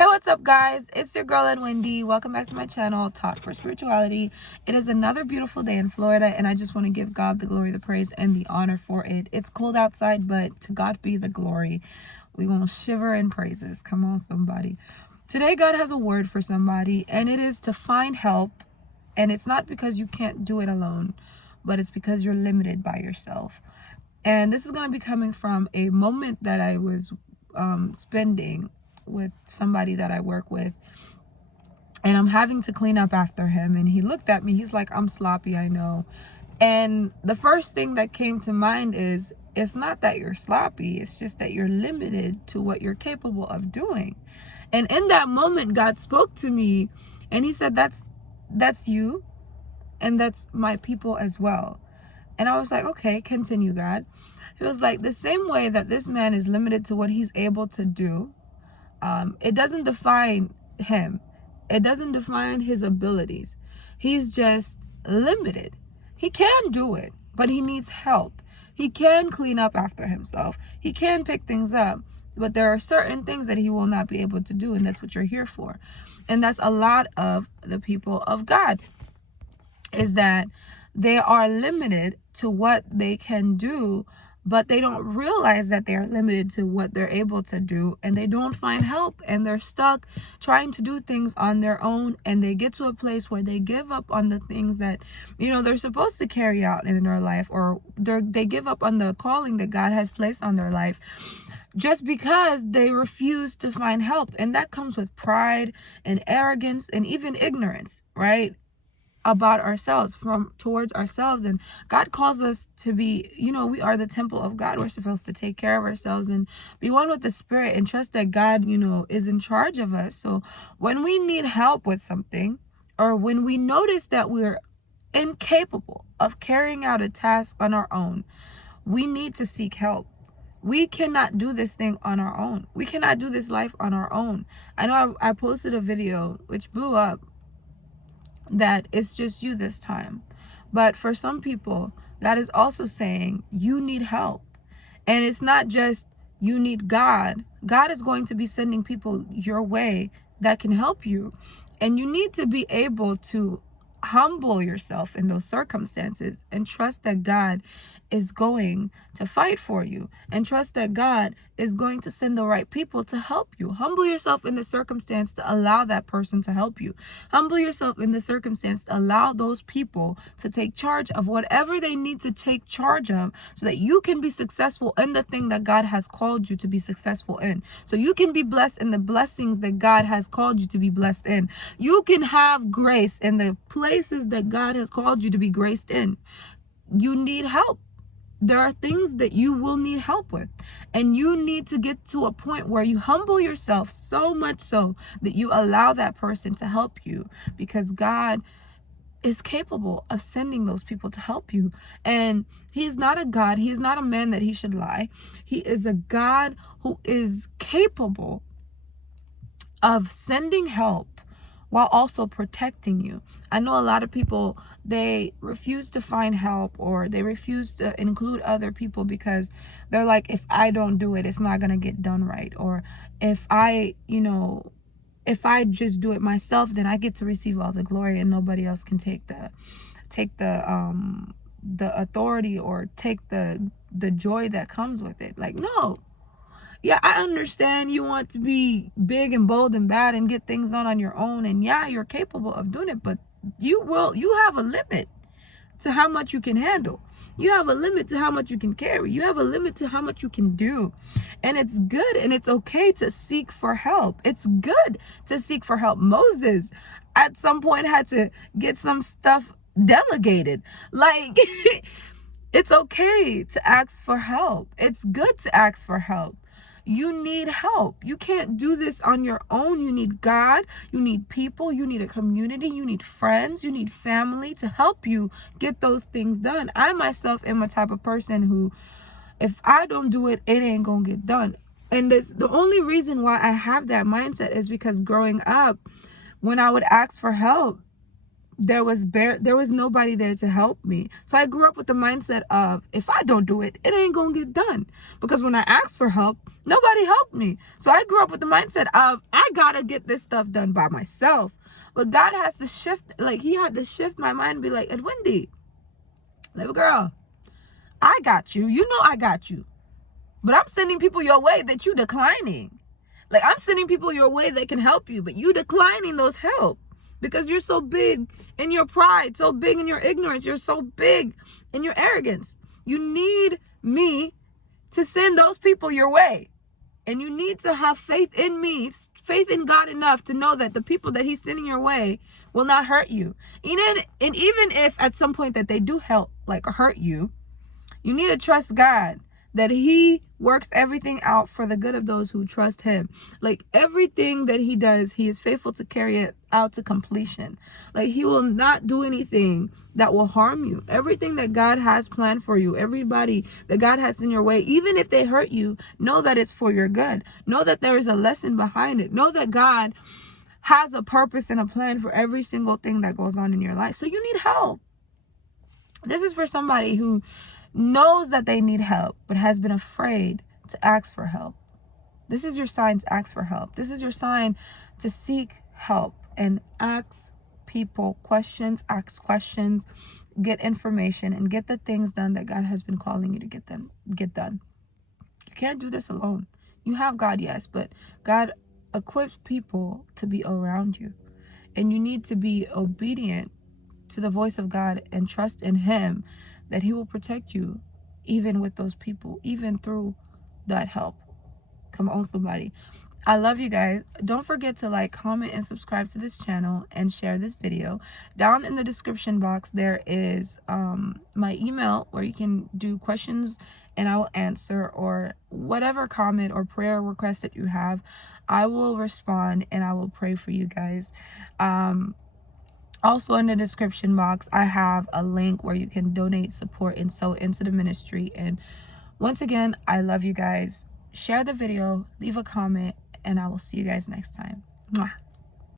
Hey, what's up, guys? It's your girl and Wendy. Welcome back to my channel, Talk for Spirituality. It is another beautiful day in Florida, and I just want to give God the glory, the praise, and the honor for it. It's cold outside, but to God be the glory. We gonna shiver in praises. Come on, somebody. Today, God has a word for somebody, and it is to find help. And it's not because you can't do it alone, but it's because you're limited by yourself. And this is going to be coming from a moment that I was spending with somebody that I work with, and I'm having to clean up after him. And he looked at me, he's like, I'm sloppy, I know. And the first thing that came to mind is, it's not that you're sloppy, it's just that you're limited to what you're capable of doing. And in that moment, God spoke to me and he said, that's you, and that's my people as well. And I was like, okay, continue, God. He was like, the same way that this man is limited to what he's able to do, it doesn't define him. It doesn't define his abilities. He's just limited. He can do it, but he needs help. He can clean up after himself. He can pick things up, but there are certain things that he will not be able to do, and that's what you're here for. And that's a lot of the people of God, is that they are limited to what they can do, but they don't realize that they are limited to what they're able to do, and they don't find help, and they're stuck trying to do things on their own, and they get to a place where they give up on the things that they're supposed to carry out in their life, or they give up on the calling that God has placed on their life, just because they refuse to find help. And that comes with pride and arrogance and even ignorance, right, about ourselves, towards ourselves. And God calls us to be, we are the temple of God. We're supposed to take care of ourselves and be one with the Spirit and trust that God, is in charge of us. So when we need help with something, or when we notice that we're incapable of carrying out a task on our own, we need to seek help. We cannot do this thing on our own. We cannot do this life on our own. I know I posted a video which blew up, that it's just you this time. But for some people, God is also saying you need help. And it's not just you need God. God is going to be sending people your way that can help you. And you need to be able to humble yourself in those circumstances and trust that God is going to fight for you, and trust that God is going to send the right people to help you. Humble yourself in the circumstance to allow that person to help you. Humble yourself in the circumstance to allow those people to take charge of whatever they need to take charge of, so that you can be successful in the thing that God has called you to be successful in. So you can be blessed in the blessings that God has called you to be blessed in. You can have grace in the places that God has called you to be graced in. You need help. There are things that you will need help with, and you need to get to a point where you humble yourself so much so that you allow that person to help you, because God is capable of sending those people to help you. And he is not a God, he is not a man that he should lie. He is a God who is capable of sending help while also protecting you. I know a lot of people, they refuse to find help, or they refuse to include other people because they're like, if I don't do it, it's not going to get done right. Or if I just do it myself, then I get to receive all the glory and nobody else can take the authority, or take the joy that comes with it. Like, no. Yeah, I understand you want to be big and bold and bad and get things done on your own. And yeah, you're capable of doing it, but you have a limit to how much you can handle. You have a limit to how much you can carry. You have a limit to how much you can do. And it's good and it's okay to seek for help. It's good to seek for help. Moses at some point had to get some stuff delegated. Like, it's okay to ask for help. It's good to ask for help. You need help. You can't do this on your own. You need God. You need people. You need a community. You need friends. You need family to help you get those things done. I myself am a type of person who, if I don't do it, it ain't gonna get done. And the only reason why I have that mindset is because growing up, when I would ask for help, there was nobody there to help me. So I grew up with the mindset of, if I don't do it, it ain't gonna get done. Because when I asked for help, nobody helped me. So I grew up with the mindset of, I gotta get this stuff done by myself. But God has to shift, like he had to shift my mind and be like, and Wendy, little girl, I got you. You know I got you. But I'm sending people your way that you declining. Like, I'm sending people your way that can help you, but you declining those help. Because you're so big in your pride, so big in your ignorance, you're so big in your arrogance. You need me to send those people your way. And you need to have faith in me, faith in God enough to know that the people that he's sending your way will not hurt you. And even if at some point that they do help, like hurt you, you need to trust God that he works everything out for the good of those who trust him. Like, everything that he does, he is faithful to carry it out to completion. Like, he will not do anything that will harm you. Everything that God has planned for you, everybody that God has in your way, even if they hurt you, know that it's for your good. Know that there is a lesson behind it. Know that God has a purpose and a plan for every single thing that goes on in your life. So you need help. This is for somebody who knows that they need help, but has been afraid to ask for help. This is your sign to ask for help. This is your sign to seek help and ask people questions, get information, and get the things done that God has been calling you to get done. You can't do this alone. You have God, yes, but God equips people to be around you. And you need to be obedient to the voice of God and trust in him that he will protect you, even with those people, even through that help. Come on, somebody. I love you guys. Don't forget to like, comment, and subscribe to this channel and share this video. Down in the description box, there is my email where you can do questions and I will answer, or whatever comment or prayer request that you have, I will respond and I will pray for you guys. Also, in the description box, I have a link where you can donate, support, and sow into the ministry. And once again, I love you guys. Share the video, leave a comment, and I will see you guys next time. Mwah.